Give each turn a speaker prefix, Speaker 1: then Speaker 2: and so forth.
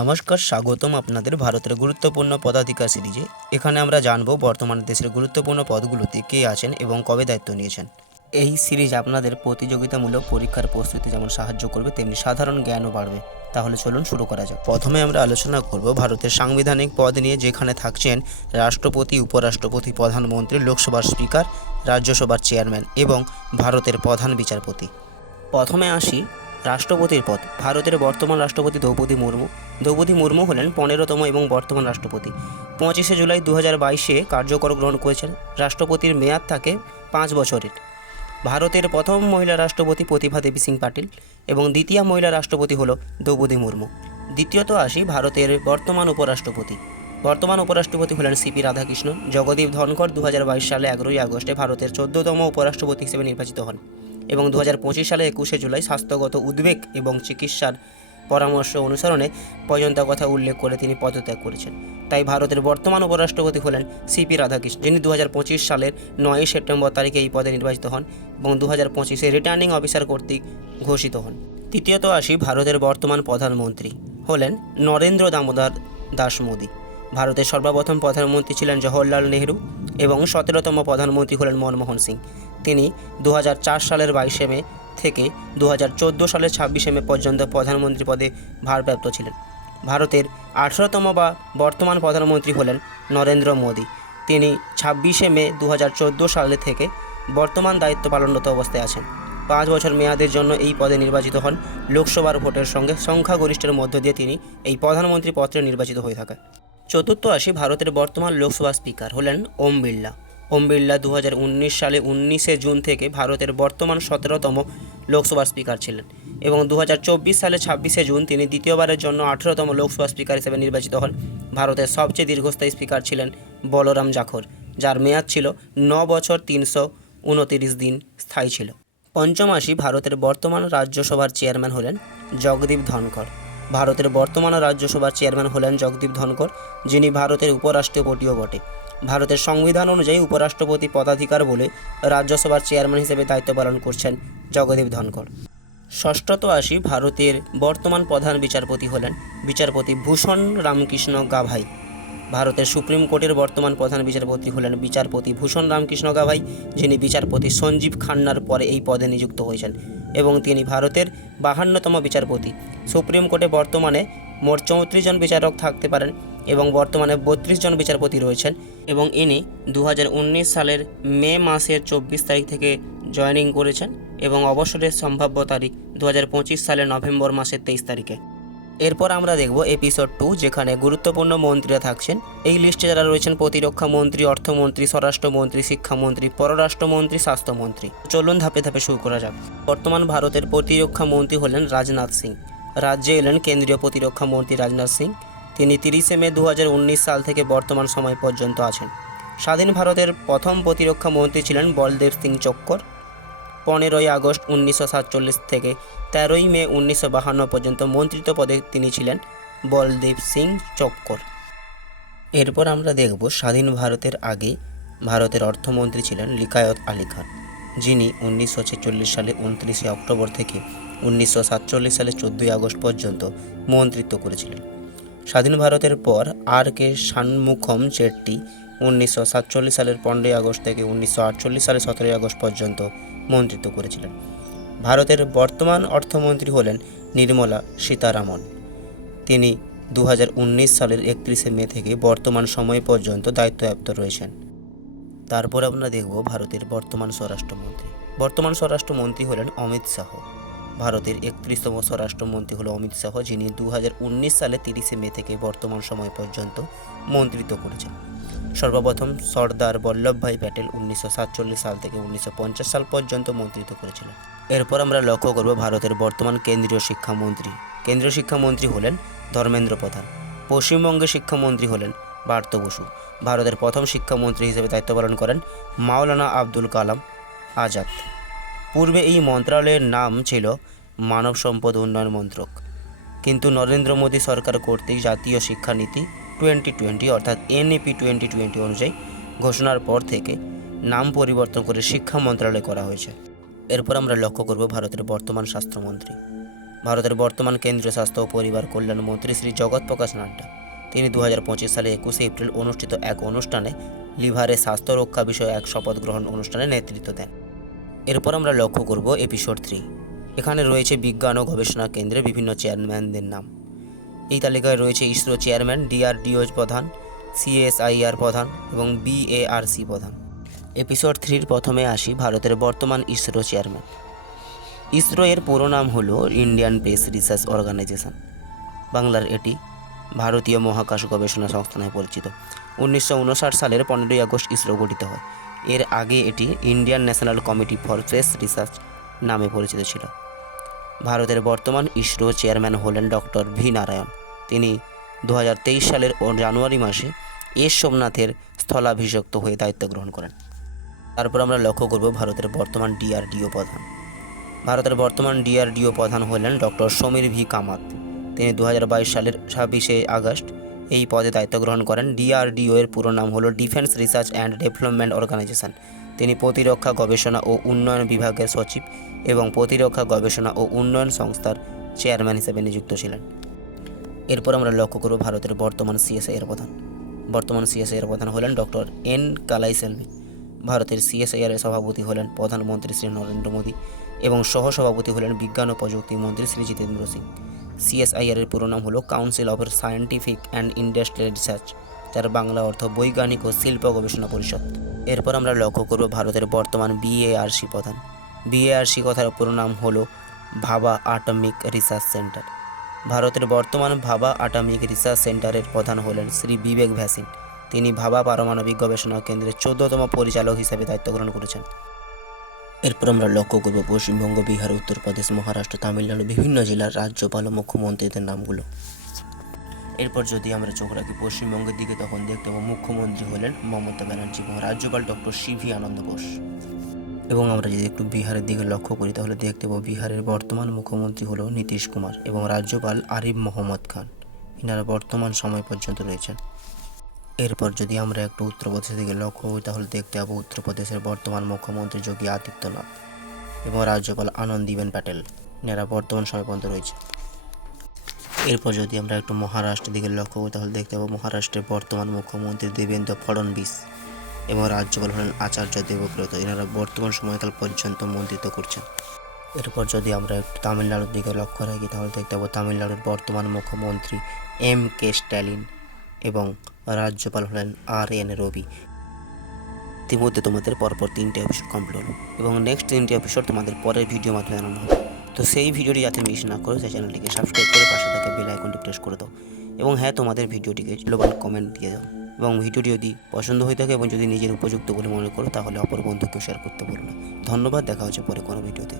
Speaker 1: নমস্কার, স্বাগতম আপনাদের ভারতের গুরুত্বপূর্ণ পদাধিকার সিরিজে। এখানে আমরা জানব বর্তমান দেশের গুরুত্বপূর্ণ পদগুলোতে কে আছেন এবং কবে দায়িত্ব নিয়েছেন। এই সিরিজ আপনাদের প্রতিযোগিতামূলক পরীক্ষার প্রস্তুতি যেমন সাহায্য করবে, তেমনি সাধারণ জ্ঞানও বাড়বে। তাহলে চলুন শুরু করা যাক। প্রথমে আমরা আলোচনা করব ভারতের সাংবিধানিক পদ নিয়ে, যেখানে থাকছেন রাষ্ট্রপতি, উপরাষ্ট্রপতি, প্রধানমন্ত্রী, লোকসভার স্পিকার, রাজ্যসভার চেয়ারম্যান এবং ভারতের প্রধান বিচারপতি। প্রথমে আসি রাষ্ট্রপতির পদ। ভারতের বর্তমান রাষ্ট্রপতি দ্রৌপদী মুর্মু। দ্রৌপদী মুর্মু হলেন পনেরোতম এবং বর্তমান রাষ্ট্রপতি। পঁচিশে জুলাই দু হাজার বাইশে কার্যকর গ্রহণ করেছেন। রাষ্ট্রপতির মেয়াদ থাকে পাঁচ বছরের। ভারতের প্রথম মহিলা রাষ্ট্রপতি প্রতিভা দেবী সিং পাটিল এবং দ্বিতীয় মহিলা রাষ্ট্রপতি হল দ্রৌপদী মুর্মু। দ্বিতীয়ত আসি ভারতের বর্তমান উপরাষ্ট্রপতি। বর্তমান উপরাষ্ট্রপতি হলেন সিপি রাধাকৃষ্ণন। জগদীপ ধনখড় দু হাজার বাইশ সালে এগারোই আগস্টে ভারতের চোদ্দতম উপরাষ্ট্রপতি হিসেবে নির্বাচিত হন। এবং দু হাজার পঁচিশ সালে একুশে জুলাই স্বাস্থ্যগত উদ্বেগ এবং চিকিৎসার পরামর্শ অনুসরণে পর্যন্ত কথা উল্লেখ করে তিনি পদত্যাগ করেছেন। তাই ভারতের বর্তমান উপরাষ্ট্রপতি হলেন সিপি রাধাকৃষ্ণ যিনি দু হাজার পঁচিশ সালের নয়ই সেপ্টেম্বর তারিখে এই পদে নির্বাচিত হন এবং দু হাজার পঁচিশে রিটার্নিং অফিসার কর্তৃক ঘোষিত হন। তৃতীয়ত আসি ভারতের বর্তমান প্রধানমন্ত্রী হলেন নরেন্দ্র দামোদর দাস মোদী। ভারতের সর্বপ্রথম প্রধানমন্ত্রী ছিলেন জওহরলাল নেহরু এবং সতেরোতম প্রধানমন্ত্রী হলেন মনমোহন সিং। তিনি দু হাজার চার সালের বাইশে মে থেকে দু হাজার চোদ্দ সালের ছাব্বিশে মে পর্যন্ত প্রধানমন্ত্রী পদে ভারপ্রাপ্ত ছিলেন। ভারতের আঠেরোতম বা বর্তমান প্রধানমন্ত্রী হলেন নরেন্দ্র মোদী। তিনি ছাব্বিশে মে দু হাজার চোদ্দ সালে থেকে বর্তমান দায়িত্ব পালনরত অবস্থায় আছেন। পাঁচ বছর মেয়াদের জন্য এই পদে নির্বাচিত হন লোকসভার ভোটের সঙ্গে সংখ্যাগরিষ্ঠের মধ্য দিয়ে তিনি এই প্রধানমন্ত্রী পত্রে নির্বাচিত হয়ে থাকেন। চতুর্থ আসি ভারতের বর্তমান লোকসভা স্পিকার হলেন ওম বিড়লা। ওম বিড়লা দু হাজার উনিশ সালে উনিশে জুন থেকে ভারতের বর্তমান সতেরোতম লোকসভা স্পিকার ছিলেন এবং দু হাজার চব্বিশ সালে ছাব্বিশে জুন তিনি দ্বিতীয়বারের জন্য আঠেরোতম লোকসভা স্পিকার হিসেবে নির্বাচিত হন। ভারতের সবচেয়ে দীর্ঘস্থায়ী স্পিকার ছিলেন বলরাম জাখর, যার মেয়াদ ছিল ন বছর তিনশো উনতিরিশ দিন স্থায়ী ছিল। পঞ্চম আসি ভারতের বর্তমান রাজ্যসভার চেয়ারম্যান হলেন জগদীপ ধনখড়। ভারতের বর্তমান রাজ্যসভার চেয়ারম্যান হলেন জগদীপ ধনখড়, যিনি ভারতের উপরাষ্ট্রপতিও বটে। ভারতের সংবিধান অনুযায়ী উপরাষ্ট্রপতি পদাধিকার বলে রাজ্যসভার চেয়ারম্যান হিসেবে দায়িত্ব পালন করছেন জগদীপ ধনখড়। ষষ্ঠত আসি ভারতের বর্তমান প্রধান বিচারপতি হলেন বিচারপতি ভূষণ রামকৃষ্ণ গাভাই। ভারতের সুপ্রিম কোর্টের বর্তমান প্রধান বিচারপতি হলেন বিচারপতি ভূষণ রামকৃষ্ণ গাভাই, যিনি বিচারপতি সঞ্জীব খান্নার পরে এই পদে নিযুক্ত হয়েছেন এবং তিনি ভারতের বাহান্নতম বিচারপতি। সুপ্রিম কোর্টে বর্তমানে মোট চৌত্রিশ জন বিচারক থাকতে পারেন এবং বর্তমানে বত্রিশ জন বিচারপতি রয়েছেন এবং ইনি দু হাজার উনিশ সালের মে মাসের চব্বিশ তারিখ থেকে জয়েনিং করেছেন এবং অবসরের সম্ভাব্য তারিখ দু হাজার পঁচিশ সালের নভেম্বর মাসের তেইশ তারিখে। এরপর আমরা দেখব এপিসোড টু, যেখানে গুরুত্বপূর্ণ মন্ত্রীরা থাকছেন। এই লিস্টে যারা রয়েছেন প্রতিরক্ষা মন্ত্রী, অর্থমন্ত্রী, স্বরাষ্ট্রমন্ত্রী, শিক্ষামন্ত্রী, পররাষ্ট্রমন্ত্রী, স্বাস্থ্যমন্ত্রী। চলুন ধাপে ধাপে শুরু করা যাক। বর্তমান ভারতের প্রতিরক্ষা মন্ত্রী হলেন রাজনাথ সিং। রাজ্যে এলেন কেন্দ্রীয় প্রতিরক্ষা মন্ত্রী রাজনাথ সিং। তিনি তিরিশে মে দু হাজার উনিশ সাল থেকে বর্তমান সময় পর্যন্ত আছেন। স্বাধীন ভারতের প্রথম প্রতিরক্ষা মন্ত্রী ছিলেন বলদেব সিং চক্কর। পনেরোই আগস্ট উনিশশো সাতচল্লিশ থেকে তেরোই মে উনিশশো বাহান্ন পর্যন্ত মন্ত্রিত্ব পদে তিনি ছিলেন বলদেব সিং চক্কর। এরপর আমরা দেখব স্বাধীন ভারতের আগে ভারতের অর্থমন্ত্রী ছিলেন লিকায়ত আলী খান, যিনি উনিশশো ছেচল্লিশ সালে উনত্রিশে অক্টোবর থেকে উনিশশো সাতচল্লিশ সালে চোদ্দোই আগস্ট পর্যন্ত মন্ত্রিত্ব করেছিলেন। স্বাধীন ভারতের পর আর কে শানমুখম চেট্টি উনিশশো সাতচল্লিশ সালের পনেরোই আগস্ট থেকে উনিশশো আটচল্লিশ সালের সতেরোই আগস্ট পর্যন্ত মন্ত্রিত্ব করেছিলেন। ভারতের বর্তমান অর্থমন্ত্রী হলেন নির্মলা সীতারামন। তিনি দু হাজার উনিশ সালের একত্রিশে মে থেকে বর্তমান সময় পর্যন্ত দায়িত্বপ্রাপ্ত রয়েছেন। তারপর আমরা দেখব ভারতের বর্তমান স্বরাষ্ট্রমন্ত্রী। বর্তমান স্বরাষ্ট্রমন্ত্রী হলেন অমিত শাহ। ভারতের একত্রিশতম স্বরাষ্ট্রমন্ত্রী হল অমিত শাহ, যিনি দু হাজার উনিশ সালে তিরিশে মে থেকে বর্তমান সময় পর্যন্ত মন্ত্রিত্ব করেছেন। সর্বপ্রথম সর্দার বল্লভভাই প্যাটেল উনিশশো সাতচল্লিশ সাল থেকে উনিশশো পঞ্চাশ সাল পর্যন্ত মন্ত্রিত্ব করেছিলেন। এরপর আমরা লক্ষ্য করব ভারতের বর্তমান কেন্দ্রীয় শিক্ষামন্ত্রী। কেন্দ্রীয় শিক্ষামন্ত্রী হলেন ধর্মেন্দ্র প্রধান। পশ্চিমবঙ্গের শিক্ষামন্ত্রী হলেন পার্থ বসু। ভারতের প্রথম শিক্ষামন্ত্রী হিসেবে দায়িত্ব পালন করেন মাওলানা আব্দুল কালাম আজাদ। পূর্বে এই মন্ত্রণালয়ের নাম ছিল মানব সম্পদ উন্নয়ন মন্ত্রক। কিন্তু নরেন্দ্র মোদী সরকার কর্তৃক জাতীয় শিক্ষানীতি টোয়েন্টি টোয়েন্টি অর্থাৎ এনইপি টোয়েন্টি টোয়েন্টি অনুযায়ী ঘোষণার পর থেকে নাম পরিবর্তন করে শিক্ষা মন্ত্রণালয় করা হয়েছে। এরপর আমরা লক্ষ্য করব ভারতের বর্তমান স্বাস্থ্যমন্ত্রী। ভারতের বর্তমান কেন্দ্রীয় স্বাস্থ্য ও পরিবার কল্যাণ মন্ত্রী শ্রী জগৎ প্রকাশ নাড্ডা। তিনি দু হাজার পঁচিশ সালে একুশে এপ্রিল অনুষ্ঠিত এক অনুষ্ঠানে লিভারে স্বাস্থ্য রক্ষা বিষয়ে এক শপথ গ্রহণ অনুষ্ঠানে নেতৃত্ব দেন। এরপর আমরা লক্ষ্য করব এপিসোড থ্রি এখানে রয়েছে বিজ্ঞান ও গবেষণা কেন্দ্রের বিভিন্ন চেয়ারম্যানদের নাম। এই তালিকায় রয়েছে ইসরো চেয়ারম্যান ডিআরডিও প্রধান সিএসআইআর প্রধান এবং বিএআরসি প্রধান। এপিসোড থ্রির প্রথমে আসি ভারতের বর্তমান ইসরো চেয়ারম্যান ইসরো এর পুরো নাম হলো ইন্ডিয়ান স্পেস রিসার্চ অর্গানাইজেশন বাংলার এটি ভারতীয় মহাকাশ গবেষণা সংস্থা নামে পরিচিত। উনিশশো উনষাট সালের পনেরোই আগস্ট ইসরো গঠিত হয়। এর আগে এটি Indian national committee for space research নামে পরিচিত ছিল। ভারতের বর্তমান ইসরো চেয়ারম্যান হলেন ডক্টর ভি নারায়ণ। তিনি দু হাজার তেইশ সালের জানুয়ারি মাসে এস সোমনাথের স্থলাভিষিক্ত হয়ে দায়িত্ব গ্রহণ করেন। তারপর আমরা লক্ষ্য করব ভারতের বর্তমান ডিআরডিও প্রধান। ভারতের বর্তমান ডিআরডিও প্রধান হলেন ডক্টর সমীর ভি কামাত। তিনি দু হাজার বাইশ সালের ছাব্বিশে আগস্ট এই পদে দায়িত্ব গ্রহণ করেন ডিআরডিও এর পুরো নাম হলো defence research and development organisation. তিনি প্রতিরক্ষা গবেষণা ও উন্নয়ন বিভাগের সচিব এবং প্রতিরক্ষা গবেষণা ও উন্নয়ন সংস্থার চেয়ারম্যান হিসেবে নিযুক্ত ছিলেন। এরপর আমরা লক্ষ্য করব ভারতের বর্তমান সিএসআই এর প্রধান। বর্তমান সিএসআই এর প্রধান হলেন ডক্টর এন কালাইসেলভি। ভারতের সিএসআইআর এর সভাপতি হলেন প্রধানমন্ত্রী শ্রী নরেন্দ্র মোদী এবং সহসভাপতি হলেন বিজ্ঞান ও প্রযুক্তি মন্ত্রী শ্রী জিতেন্দ্র সিং। সিএসআইআর এর পুরো নাম হলো council of scientific and industrial research যার বাংলা অর্থ বৈজ্ঞানিক ও শিল্প গবেষণা পরিষদ। এরপর আমরা লক্ষ্য করব ভারতের বর্তমান বিএআরসি প্রধান। বিএআরসি কথার পুরো নাম হলো ভাবা আটমিক রিসার্চ সেন্টার। ভারতের বর্তমান ভাবা আটমিক রিসার্চ সেন্টারের প্রধান হলেন শ্রী বিবেক ভ্যাসিন। তিনি ভাবা পারমাণবিক গবেষণা কেন্দ্রের চোদ্দতম পরিচালক হিসেবে দায়িত্ব গ্রহণ করেছেন। এরপর আমরা লক্ষ্য করব পশ্চিমবঙ্গ বিহার উত্তরপ্রদেশ মহারাষ্ট্র, তামিলনাড়ু, বিভিন্ন জেলার রাজ্যপাল ও মুখ্যমন্ত্রীদের নামগুলো। এরপর যদি আমরা চোখ রাখি পশ্চিমবঙ্গের দিকে, তখন দেখতে পাবো মুখ্যমন্ত্রী হলেন মমতা ব্যানার্জি, এবং রাজ্যপাল ডক্টর সিভি আনন্দ বোস। এবং আমরা যদি একটু বিহারের দিকে লক্ষ্য করি, তাহলে দেখতে পাবো বিহারের বর্তমান মুখ্যমন্ত্রী হলো নীতিশ কুমার এবং রাজ্যপাল আরিফ মোহাম্মদ খান। এনারা বর্তমান সময় পর্যন্ত রয়েছেন। এরপর যদি আমরা একটু উত্তরপ্রদেশের দিকে লক্ষ্য করি, তাহলে দেখতে পাবো উত্তরপ্রদেশের বর্তমান মুখ্যমন্ত্রী যোগী আদিত্যনাথ এবং রাজ্যপাল আনন্দীবেন প্যাটেল। এনারা বর্তমান সময় পর্যন্ত রয়েছে। এরপর যদি আমরা একটু মহারাষ্ট্রের দিকে লক্ষ্য করি, তাহলে দেখতে পাবো মহারাষ্ট্রের বর্তমান মুখ্যমন্ত্রী দেবেন্দ্র ফডণবিস এবং রাজ্যপাল হলেন আচার্য দেবব্রত। এনারা বর্তমান সময়কাল পর্যন্ত মন্ত্রিত্ব করছেন। এরপর যদি আমরা একটু তামিলনাড়ুর দিকে লক্ষ্য রাখি, তাহলে দেখতে পাবো তামিলনাড়ুর বর্তমান মুখ্যমন্ত্রী এম কে স্ট্যালিন এবং রাজ্যপাল হলেন আর এন রবি। ইতিমধ্যে তোমাদের পরপর তিনটে এপিসোড কমপ্লিট হলো এবং নেক্সট তিনটে এপিসোড তোমাদের পরের ভিডিও মাধ্যমে জানানো হবে। তো সেই ভিডিওটি যাতে মিস না করো, সেই চ্যানেলটিকে সাবস্ক্রাইব করে পাশে থাকা বেল আইকনটি প্রেস করে দাও এবং হ্যাঁ তোমাদের ভিডিওটিকে মূল্যবান কমেন্ট দিয়ে দাও এবং ভিডিওটি যদি পছন্দ হয়ে থাকে এবং যদি নিজের উপযুক্ত বলে মনে করো, তাহলে অপর বন্ধুকেও শেয়ার করতে বলো না। ধন্যবাদ, দেখা হচ্ছে পরে কোনো ভিডিওতে